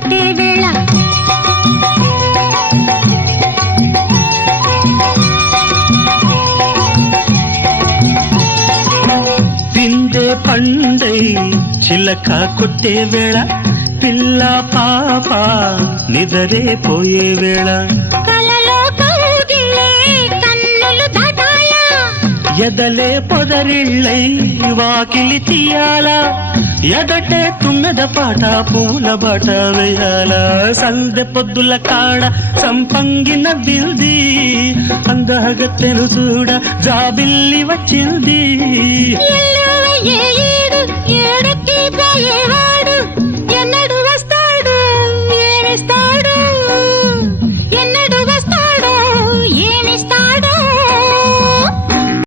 కట్టే వేళ పిండే పండై చిలక కొట్టే వేళ పిల్ల పాప నిదరే పోయే వేళ కలలో కౌగిలే కన్నులు దాటాయా ఎదలే పొదరిళ్ళై వాకిలి తీయాలా ఎదటే తుమ్మెద పాట పూల బాట వేయాల సందె పొద్దుల కాడ సంపంగిన బిల్ది అందగత్తెను చూడ జాబిల్లి వచ్చింది ఏడు ఏడుకి పోయేవా